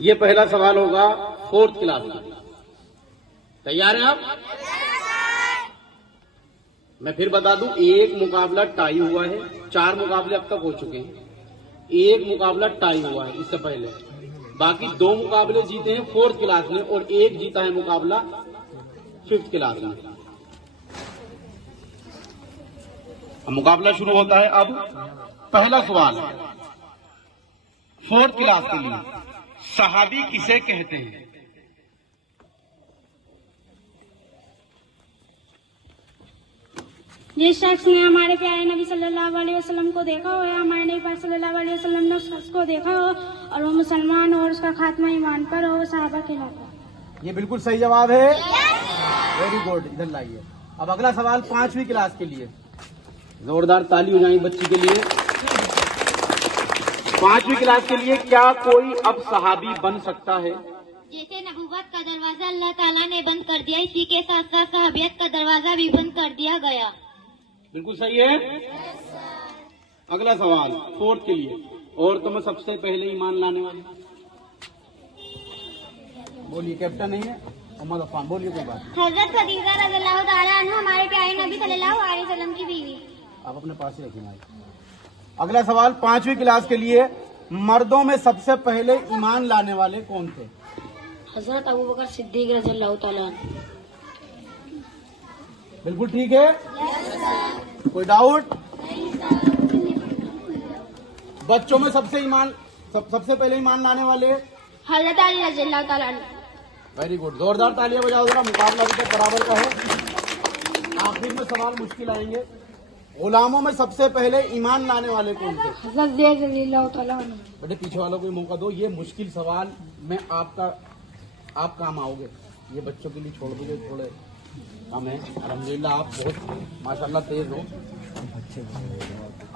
ये पहला सवाल होगा 4th क्लास का। तैयार हैं आप? मैं फिर बता दूं, एक मुकाबला टाई हुआ है, 4 मुकाबले अब तक हो चुके हैं। एक मुकाबला टाई हुआ है इससे पहले, बाकी 2 मुकाबले जीते हैं 4th क्लास में और एक जीता है मुकाबला 5th क्लास में। अब मुकाबला शुरू होता है। अब पहला सवाल 4th क्लास के लिए, सहाबी किसे कहते हैं? जिस शख्स ने हमारे प्यारे नबी सल्लल्लाहु अलैहि वसल्लम को देखा हो या हमारे नबी पाक सल्लल्लाहु अलैहि वसल्लम ने उस शख्स को देखा हो और वो मुसलमान और उसका खात्मा ईमान पर हो, वो सहाबा कहलाता है। ये बिल्कुल सही जवाब है। Very good. इधर लाइए। अब अगला सवाल 5वीं क्लास के लिए। जोरदार ताली हो जाएगी बच्ची के लिए। 5वीं क्लास के लिए, क्या कोई अब सहाबी बन सकता है? जैसे नबूवत का दरवाजा अल्लाह ताला ने बंद कर दिया, इसी के साथ साथ सहाबियत का दरवाजा भी बंद कर दिया गया। बिल्कुल सही है। अगला सवाल 4th के लिए, औरतों में सबसे पहले ईमान लाने वाले? बोलिए। कैप्टन नहीं है उमर अफान, बोलिए कोई बात। हजरत खदीजा रज़ियल्लाहु ताला अन्हा हमारे प्यारे नबी सल्लल्लाहु अलैहि वसल्लम की बीवी। आप अपने पास ही रखिए माइक। अगला सवाल 5वीं क्लास के लिए, मर्दों में सबसे पहले ईमान लाने वाले कौन थे? हजरत अबू बकर सिद्दीक रज़ियल्लाहु ताला अन्हु। बिल्कुल ठीक है। कोई डाउट? बच्चों में सबसे पहले ईमान लाने वाले? हजरत अली रज़ियल्लाहु ताला अन्हु। Very good. जोरदार तालियां बजाओ जरा। मुकाबला अभी तक बराबर का है। आखिर में सवाल मुश्किल आएंगे। गुलामों में सबसे पहले ईमान लाने वाले कौन थे? हजरत ज़ैद रज़ियल्लाहु ताला अन्हु। बेटे पीछे वालों को भी मौका दो। ये मुश्किल सवाल में आप काम आओगे। ये बच्चों के लिए छोड़ दोगे, थोड़े कम है। अल्हम्दुलिल्लाह आप बहुत माशाल्लाह तेज हो।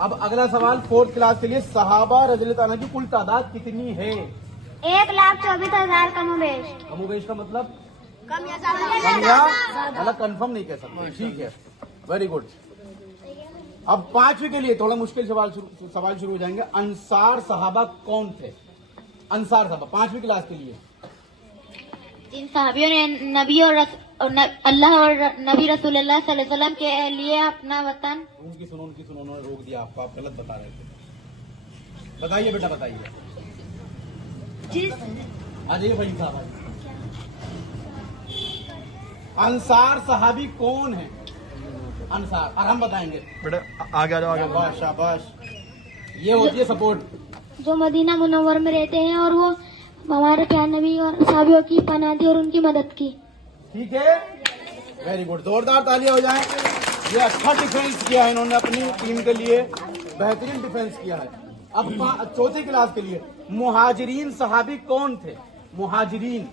अब अगला सवाल 4th क्लास के लिए, सहाबा रज़ियल्लाहु अन्हुम की कुल तादाद कितनी है? 1,24,000 कमोबेश। कमोबेश का मतलब कम या कम या मतलब कंफर्म नहीं कह सकते। ठीक है, वेरी गुड। अब 5वीं के लिए थोड़ा मुश्किल सवाल शुरू हो जाएंगे। अंसार सहाबा कौन थे? अंसार सहाबा 5वीं क्लास के लिए। जिन सहाबियों ने नबी और अल्लाह और नबी रसूलुल्लाह सल्लल्लाहु अलैहि वसल्लम के लिए अपना वतन। उनकी सुनो उन्होंने रोक दिया आपको। आप गलत बता रहे थे। बताइए बेटा, बताइए। आ जाइए भाई साहब। अंसार सहाबी कौन है? अंसार, और हम बताएंगे बेटा। आगे आ जाओ। शाबाश शाबाश। ये होती है सपोर्ट। जो मदीना मुनव्वर में रहते हैं और वो हमारे प्यारे नबी और सहाबियों की पनाह दी और उनकी मदद की। ठीक है, वेरी गुड। जोरदार तालियां हो जाएं। ये अच्छा डिफेंस किया है इन्होंने अपनी टीम के लिए, बेहतरीन डिफेंस किया है। अब 4th क्लास के लिए, मुहाजिरीन सहाबी कौन थे? मुहाजिरीन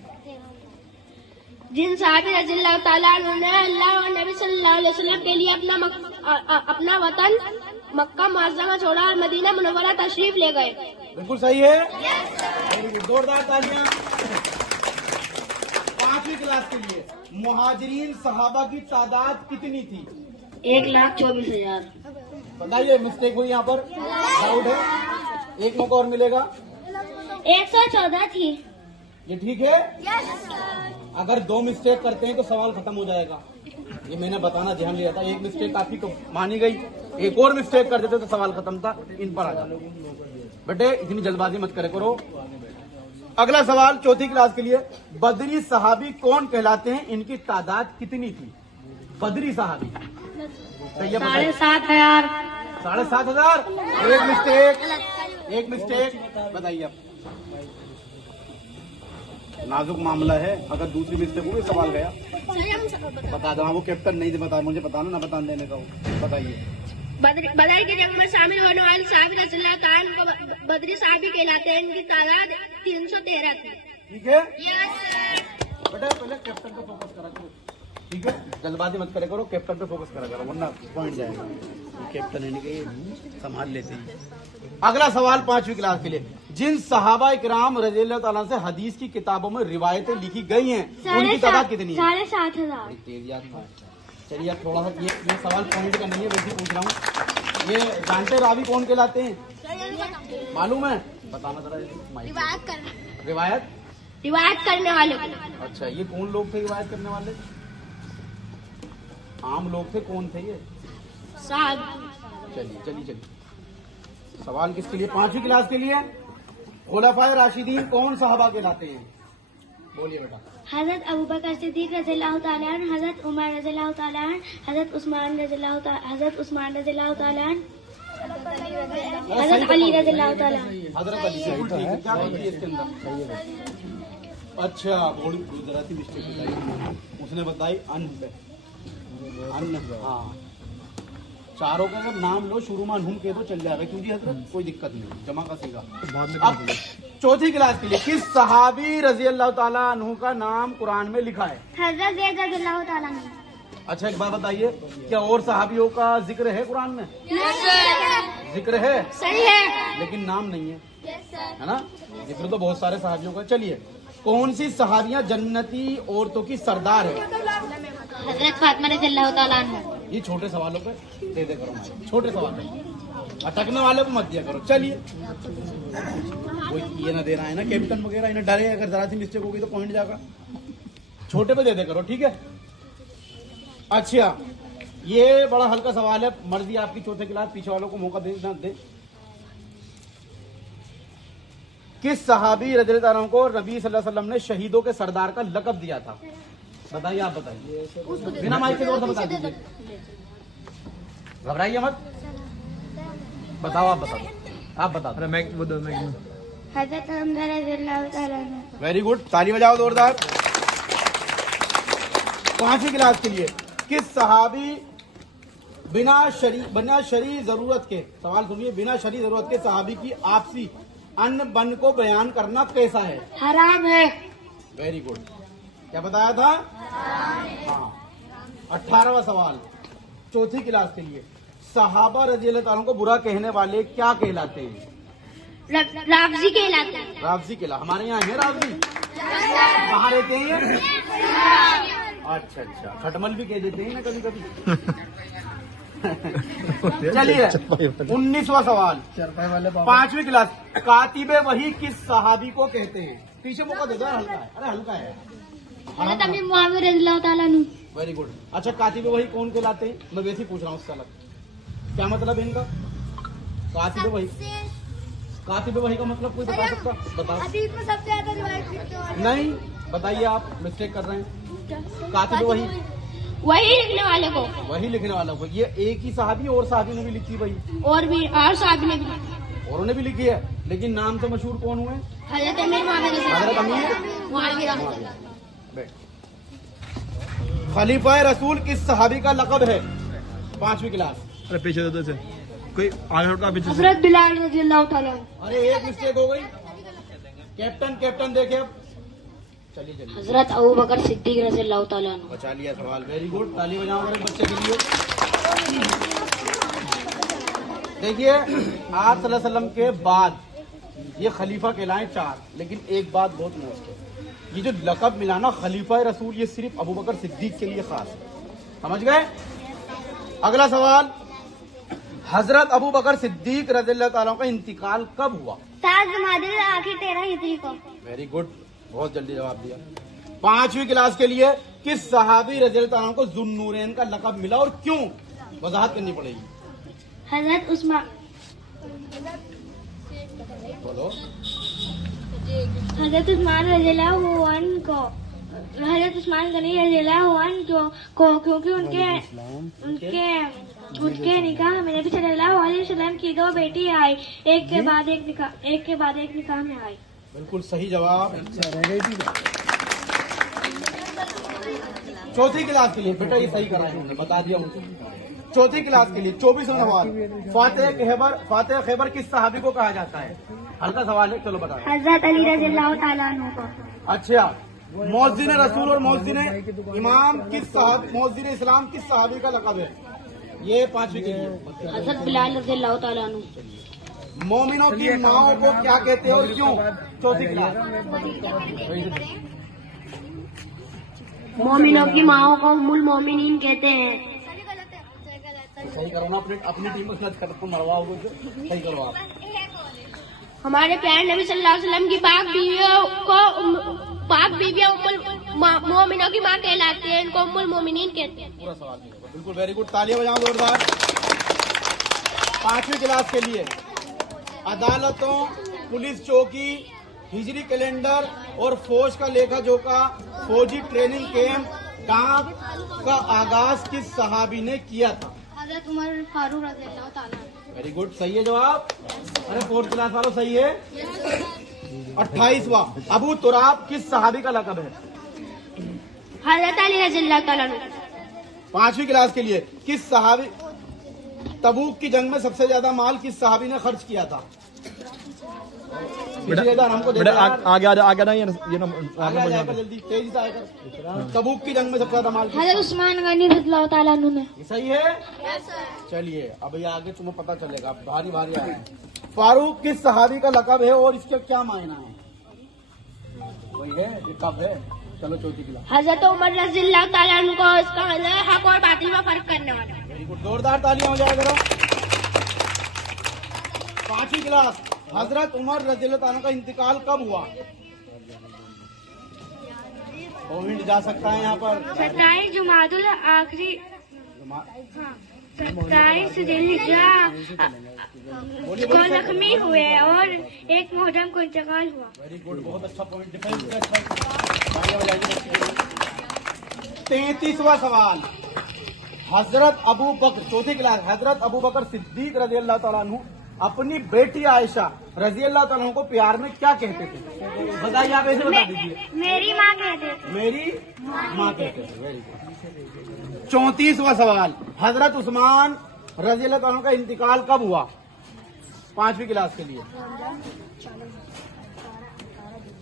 जिन सहाबी रज़ियल्लाहु ताला अन्हु ने अल्लाह और नबी सल्लल्लाहु अलैहि वसल्लम के लिए अपना वतन मक्का मुअज़्ज़मा छोड़ा और मदीना मुनव्वरा तशरीफ ले गए। बिल्कुल सही है। Very good. जोरदार तालियां। 5वीं क्लास के लिए, मुहाजिरीन सहाबा की तादाद कितनी थी? 1,24,000। बताइए। मिस्टेक हुई यहाँ पर, डाउट है? एक मौका और मिलेगा। 114 थी। ये ठीक है। अगर 2 मिस्टेक करते हैं तो सवाल खत्म हो जाएगा। ये मैंने बताना ध्यान लिया था। एक मिस्टेक आपकी तो मानी गई, एक और मिस्टेक कर देते तो सवाल खत्म था। इन पर आ जाओ बेटे, इतनी जल्दबाजी मत करे करो। अगला सवाल 4th क्लास के लिए, बदरी सहाबी कौन कहलाते हैं? इनकी तादाद कितनी थी? बदरी सहाबी 7,500। 7,500। एक मिस्टेक बताइए आप। नाजुक मामला है, अगर दूसरी मिस्टेक होगी सवाल गया। बता दो। वो कैप्टन नहीं बता, मुझे बताना ना बता देने का। बताइए। बदर की जंग में शामिल होने वाले सहाबी रज़ियल्लाहु ताला अन्हु को बदरी सहाबी कहलाते हैं। इनकी तादाद 313 थी। ठीक है बेटा, पहले कैप्टन पे फोकस करा करो। ठीक है, जल्दबाजी मत करे करो, कैप्टन पे फोकस करा करो वरना पॉइंट जाएगा। कैप्टन है कि संभाल लेते हैं। अगला सवाल 5वीं क्लास के लिए, जिन सहाबा इकराम रज़ियल्लाहु ताला से हदीस की किताबों में रिवायतें लिखी गई हैं, उनकी तादाद कितनी है? 7,500। चलिए अब थोड़ा सा ये सवाल पॉइंट का नहीं है, वैसे पूछ रहा हूँ। ये जानते रावी कौन कहलाते हैं? मालूम है? बताना जरा। रिवायत रिवायत करने वाले को। अच्छा, ये कौन लोग थे रिवायत करने वाले? आम लोग थे, कौन थे ये? साहब चलिए सवाल किसके लिए? 5वीं क्लास के लिए। खुलाफाए राशिदीन कौन सहाबा कहलाते हैं? बोलिए बेटा। हजरत अबू बकर सिद्दीक रज़ियल्लाहु ताला अन्हु, हजरत उमर रज़ियल्लाहु ताला अन्हु, हजरत उस्मान रज़ियल्लाहु ताला अन्हु, हजरत अली रज़ियल्लाहु ताला अन्हु। हजरत अली, बिल्कुल ठीक है। क्या गलती है इसके अंदर? अच्छा, थोड़ी जरा सी मिस्टेक बताई, उसने बताई अन। हाँ, चारों का अगर नाम लो शुरू में अनहुम कह दो चल जाएगा, क्योंकि हजरत कोई दिक्कत नहीं, जमा का सीगा। अब 4वीं क्लास के लिए किस सहाबी रजी अल्लाह ताला अन्हु का नाम कुरान में लिखा है? हजरत ज़ैद रज़ियल्लाहु ताला अन्हु। अच्छा, एक बात बताइए, क्या और सहाबियों का जिक्र है कुरान में? जिक्र है, सही है, लेकिन नाम नहीं है, है ना? जिक्र तो बहुत सारे सहाबियों का। चलिए, कौन सी सहाबियां जन्नती औरतों की सरदार है? हजरत फातिमा रज़ियल्लाहु ताला अन्हा। ये छोटे सवालों पे दे करो, छोटे सवाल अटकने वाले को मत दिया करो। चलिए, कोई ये ना दे रहा है ना कैप्टन वगैरह, इन्हें डरे अगर जरा सी मिस्टेक होगी तो पॉइंट जाएगा। छोटे पे दे करो, ठीक है? अच्छा, ये बड़ा हल्का सवाल है, मर्जी आपकी। 4वीं क्लास, पीछे वालों को मौका दे ना दे। किस सहाबी रज़ियल्लाहु अन्हु को नबी सल्लल्लाहु अलैहि वसल्लम ने शहीदों के सरदार का लक़ब दिया था? बताइए, आप बताइए, बिना माइक के जोर से बता दीजिए, घबराइए मत। बताओ, आप बताओ। हजरत हमजा रज़ियल्लाहु ताला अन्हु। वेरी गुड, ताली बजाओ जोरदार। 5वीं क्लास के लिए किस सहाबी बिना शरी जरूरत के, सवाल सुनिए, बिना शरी जरूरत के सहाबी की आपसी अन्न बन को बयान करना कैसा है? हराम है। वेरी गुड, क्या बताया था? हाँ। 18वां सवाल 4वीं क्लास के लिए, सहाबा रज़ियल्लाहु ताला को बुरा कहने वाले क्या कहलाते हैं? राफजी कहलाते हैं। राफजी कहला, हमारे यहाँ है राफजी? कहाँ रहते हैं ये? अच्छा, खटमल भी कह देते हैं ना कभी कभी। चलिए, 19वां सवाल 5वीं क्लास, कातिबे वही किस सहाबी को कहते हैं? पीछे मौका दे दो, हल्का है, अरे हल्का है। हजरत अमीर मुआविया रज़ियल्लाहु ताला अन्हु। Very good. अच्छा, कातिबे वही कौन कहलाते हैं? मैं वैसे ही पूछ रहा हूँ, उसका अलग क्या मतलब है इनका? कातिबे वही का मतलब कोई बता सकता? बताओ। हदीस में सबसे ज्यादा रिवायत नहीं, बताइए, आप मिस्टेक कर रहे हैं। कातिबे वही लिखने वाले को, वही लिखने वाला को। ये एक ही सहाबी और सहाबी ने भी लिखी भाई, और साहब ने भी, औरों ने भी लिखी है, लेकिन नाम से मशहूर कौन हुए? हजरत अमीर मुआविया। हजरत अमीर। खलीफा रसूल किस सहाबी का लक़ब है? 5वीं क्लास। अरे पीछे दो से कोई आगे हटका पीछे से। हजरत बिलाल रज़ियल्लाहु ताला अन्हु। अरे एक मिस्टेक हो गई। कैप्टन देखे अब। चलिए। हजरत अबू बकर सिद्दीक रज़ियल्लाहु ताला अन्हु। बचा लिया सवाल, वेरी गुड, ताली बजाओ हमारे बच्चे के लिए। देखिए, आप सल्लल्लाहु अलैहि वसल्लम के बाद ये खलीफा कहलाए 4, लेकिन एक बात बहुत मस्त है, ये जो लक़ब मिला ना खलीफा रसूल, ये सिर्फ अबू बकर सिद्दीक के लिए खास है, समझ गए? अगला सवाल, हजरत अबू बकर सिद्दीक रज़ियल्लाहु ताला का इंतकाल कब हुआ? 7 ज़ुल्हिज्जा आखिर 13 हिजरी को। वेरी गुड, बहुत जल्दी जवाब दिया। 5वीं क्लास के लिए किस सहाबी रज़ियल्लाहु ताला को ज़ुन्नूरैन का लक़ब मिला और क्यों? वजाहत करनी पड़ेगी। हजरत उस्मान बोलो। हजरत उस्मान रज़ियल्लाहु अन्हु को, हजरत उस्मान गनी रज़ियल्लाहु अन्हु को, क्योंकि उनके निकाह में नबी सल्लल्लाहु अलैहि वसल्लम की 2 बेटी आई, एक के बाद एक निकाह में आई। बिल्कुल सही जवाब। 4वीं क्लास के लिए बेटा ये सही करा है, बता दिया मुझे। 4वीं क्लास के लिए 24वां सवाल, फातिह खैबर किस सहाबी को कहा जाता है? हल्का सवाल है, चलो बता। हजरत अली रज़ियल्लाहु ताला अन्हु को। अच्छा, मौज़िन रसूल और मौज़िन इमाम मौज़िन इस्लाम किस सहाबी का लक़ब है? ये 5वीं के लिए। हजरत बिलाल रज़ियल्लाहु ताला अन्हु। मोमिनों की माओ को क्या कहते हैं और क्यों? 4वीं क्लास। मोमिनों की माओ को उम्मुल मोमिनीन कहते हैं। सही करो ना, अपनी टीम को करके मरवाओ, सही करो आप। हमारे प्यारे नबी सल्लल्लाहु अलैहि वसल्लम की पाक बीवियों को मोमिनों की माँ कहलाती है, इनको उम्मुल मोमिनीन कहते हैं। पूरा सवाल नहीं होगा। बिल्कुल वेरी गुड, तालियां बजाओ जोरदार। 5वीं क्लास के लिए अदालतों, पुलिस चौकी, हिजरी कैलेंडर और फौज का लेखा जोखा, फौजी ट्रेनिंग कैंप कहाँ का आगाज किस सहाबी ने किया था? हजरत उमर फारूक रज़ियल्लाहु ताला। वेरी गुड, सही है जवाब। अरे 4th क्लास वालों सही है। 28वां, अबू तुराब किस सहाबी का लक़ब है? हजरत अली रज़ियल्लाहु ताला अन्हु। 5वीं क्लास के लिए किस सहाबी, तबूक की जंग में सबसे ज्यादा माल किस सहाबी ने खर्च किया था? हमको बेटा आगे आगे ना ये ना आगे आ जाकर जल्दी, तेजी से आकर। तबूक की जंग में सबसे ज्यादा माल हजरत उस्मान गनी रज़ियल्लाहु ताला अन्हु ने। ये सही है। चलिए अब ये आगे तुम्हें पता चलेगा, भारी भारी आ रहा है। फारूक किस सहाबी का लक़ब है और इसके क्या मायना है? वही है, ये कब है? चलो 4th क्लास। हजरत उमर रज़ियल्लाहु ताला अन्हु को इसका मतलब है हक और बातिल में फर्क करने वाला। वेरी गुड, जोरदार तालियां हो जाए जरा। 5वीं क्लास, हजरत उमर रज़ियल्लाहु ताला का इंतकाल कब हुआ? मिनट जा सकता है यहाँ पर। 27 जुमादुल आखिरी, 27 जिलहिज्जा को जख्मी हुए और 1 मुहर्रम को इंतकाल हुआ। वेरी गुड, बहुत अच्छा पॉइंट, डिफेंस पे अच्छा। 33वां सवाल, हजरत अबू बकर, 4th क्लास, हजरत अबू बकर सिद्दीक रज़ियल्लाहु ताला अन्हु अपनी बेटी आयशा रज़ियल्लाहु ताला अन्हु को प्यार में क्या कहते थे? बताइए, आप ऐसे बता दीजिए। मेरी माँ कहते थे। मेरी माँ कहते थे। Very good. 34वां सवाल, हजरत उस्मान रज़ियल्लाहु ताला अन्हु का इंतकाल कब हुआ? 5वीं क्लास के लिए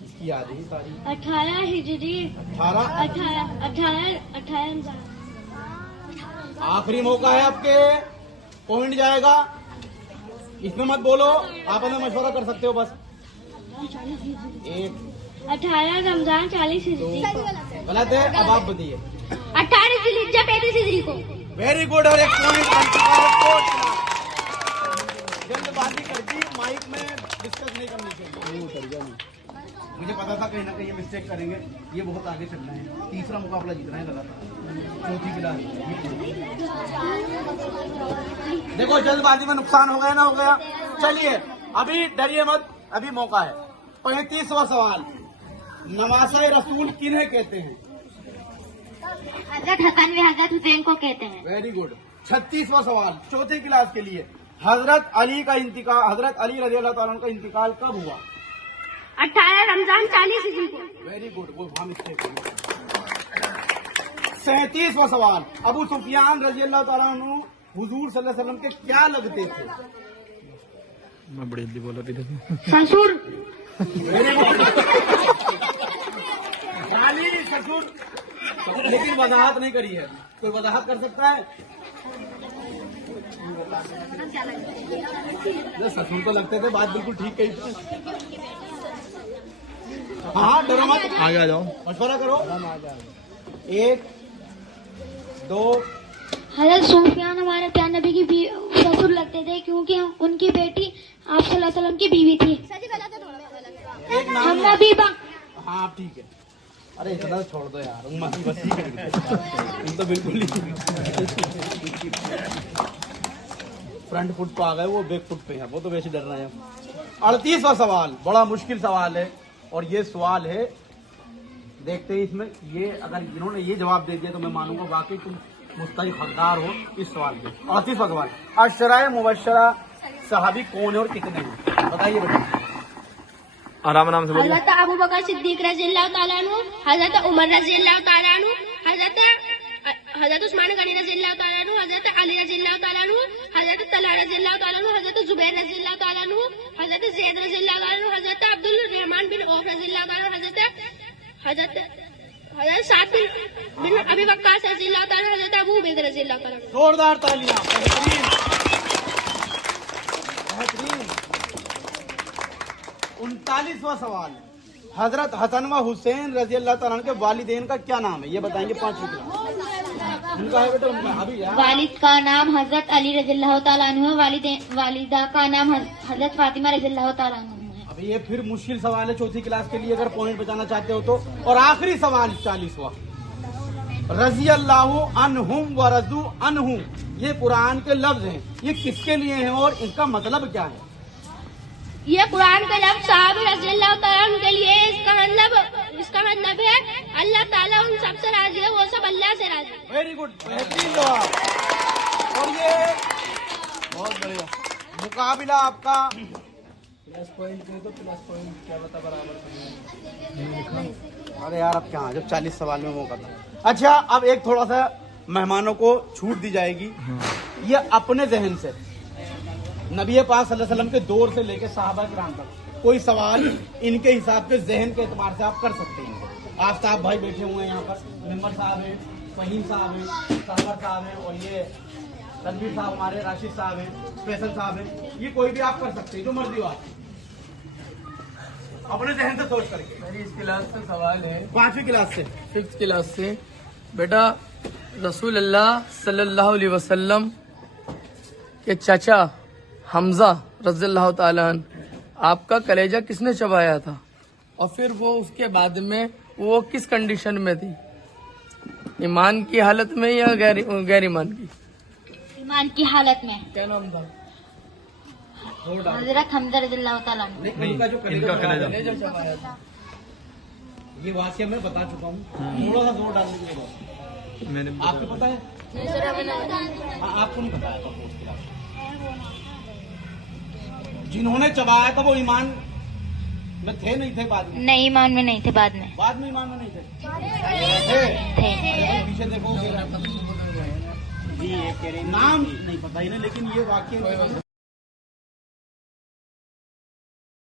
इसकी याद है तारीख? 18 हिजरी, 18 रमजान। आखिरी मौका है आपके, पॉइंट जाएगा। इसमें मत बोलो, आप हमें मशवरा कर सकते हो बस। 18 रमजान 40 हिजरी। गलत है, अब आप बताइए। 18 जिलहिज्जा 35 हिजरी को। वेरी गुड, और 1 पॉइंट बन चुका है। जल्दबाजी कर दी, माइक में डिस्कस नहीं करनी चाहिए। मुझे पता था कहीं ना कहीं मिस्टेक करेंगे, ये बहुत आगे चलना है। 3रा मुकाबला जीतना है लगातार। 4th क्लास, देखो जल्दबाजी में नुकसान हो गया ना हो गया। चलिए अभी डरिए मत, अभी मौका है। 35वां सवाल, नवासा रसूल किन्हें कहते हैं? हजरत हसन व हजरत हुसैन को कहते हैं। Very good. 36वां सवाल, 4th क्लास के लिए, हजरत अली का इंतकाल, हजरत अली रज़ियल्लाहु ताला अन्हु का इंतकाल कब हुआ? 18 रमजान 40 हिजरी को। वेरी गुड, वो वहां मिस्टेक हुई। 37वां सवाल, अबू सुफियान रज़ियल्लाहु ताला अन्हु हुजूर सल्लल्लाहु अलैहि वसल्लम के क्या लगते थे? मैं बड़ी जल्दी बोला पीछे से। ससुर। Very good. गाली ससुर, लेकिन वजाहत नहीं करी है। कोई वजाहत कर सकता है? ससुर तो लगते थे, बात बिल्कुल ठीक कही थी। हाँ, डरो मत, आगे आ जाओ, मशवरा करो। 1 2 हजरत सुफियान हमारे प्यारे नबी की ससुर लगते थे क्योंकि उनकी बेटी आप सल्लल्लाहु अलैहि वसल्लम की बीवी थी। एक नाम हम है। नबी बा। हाँ ठीक है। अरे इतना छोड़ दो यार, उम्मती बस ठीक है। तुम तो बिल्कुल ही फ्रंट फुट पे आ गए, वो बैक फुट पे है, वो तो वैसे डर रहे हैं। 38वां सवाल, बड़ा मुश्किल सवाल है, और ये सवाल है, देखते हैं इसमें, ये अगर इन्होंने ये जवाब दे दिया तो मैं मानूंगा वाकई तुम मुस्तहिक हकदार हो इस सवाल के। 38वां सवाल, अशराए मुबश्शरा सहाबी कौन है और कितने हैं? बताइए बेटा, आराम आराम से बोलिए। हजरत अबू बकर सिद्दीक रज़ियल्लाहु ताला अन्हु, हजरत उमर रज़ियल्लाहु ताला अन्हु, हजरत उस्मान गनी रज़ियल्लाहु ताला अन्हु, हजरत अली रज़ियल्लाहु ताला अन्हु, हजरत तलहा रज़ियल्लाहु ताला अन्हु, हजरत जुबैर रज़ियल्लाहु ताला अन्हु, हजरत ज़ैद रज़ियल्लाहु ताला अन्हु, हजरत अब्दुल रहमान बिन औफ रज़ियल्लाहु ताला अन्हु, हजरत साद बिन अबी वक्कास रज़ियल्लाहु ताला अन्हु, हजरत अबू उबैदा रज़ियल्लाहु ताला अन्हु। जोरदार तालियां, बेहतरीन बेहतरीन। 39वां सवाल, हजरत हसन व हुसैन रज़ियल्लाहु ताला अन्हु के वालिदैन का क्या नाम है? ये बताएंगे 5वीं क्लास। उनका है बेटा, उनका अभी यार। वालिद का नाम हजरत अली रज़ियल्लाहु ताला अन्हु है, वालिदा का नाम हजरत फातिमा रज़ियल्लाहु ताला अन्हु है। अब ये फिर मुश्किल सवाल है चौथी क्लास के लिए, अगर पॉइंट बचाना चाहते हो तो। और आखिरी सवाल 40वां, रजी अल्लाहु अन्हुम व रज़ू अन्हु, ये कुरान के लफ्ज हैं, ये किसके लिए हैं और इनका मतलब क्या है? ये कुरान का लफ्ज साहब रज़ियल्लाहु ताला अन्हु के लिए, इसका मतलब है अल्लाह ताला उन सबसे राजी है, वो सब अल्लाह से राजी है। वेरी गुड, बेहतरीन जवाब। और ये बहुत बढ़िया मुकाबला आपका प्लस पॉइंट तो प्लस पॉइंट क्या बता बराबर। अरे यार अब क्या, जब 40 सवाल में मौका था। अच्छा, अब एक थोड़ा सा मेहमानों को छूट दी जाएगी। ये अपने जहन से नबी पाक सल्लल्लाहु अलैहि वसल्लम के दौर से लेकर साहबा किराम तक कोई सवाल इनके हिसाब से जहन के एतबार से आप कर सकते हैं। आफ्ताब भाई बैठे हुए हैं यहाँ पर, मेंबर साहब है, फहीम साहब है, साहबर साहब है, और ये तनवीर साहब हमारे, राशिद साहब है, फैसल साहब है। ये कोई भी आप कर सकते हैं, जो मर्जी हो आप अपने जहन से सोच करके। मेरी इस क्लास से सवाल है, 5वीं क्लास से, 5th क्लास से। बेटा, रसूल अल्लाह सल्लल्लाहु अलैहि वसल्लम के चाचा हमजा रज़ियल्लाहु ताला अन्हु, आपका कलेजा किसने चबाया था? और फिर वो उसके बाद में वो किस कंडीशन में थी? ईमान की हालत में या गैर ईमान की? ईमान की हालत में। क्या नाम था? हजरत हमजा रज़ियल्लाहु ताला अन्हु। इनका जो इनका कलेजा कलेजा चबाया था। ये वाक़या मैं बता चुका हूँ, थोड़ा सा जोर डाल दीजिए। मैंने आपको पता है? हाँ, आपको नहीं बताया था। जिन्होंने चबाया था वो ईमान में थे नहीं थे? बाद में नहीं, ईमान में नहीं थे, बाद में ईमान में नहीं थे। थे। पीछे देखो, नाम नहीं पता इन्हें, लेकिन ये वाक्य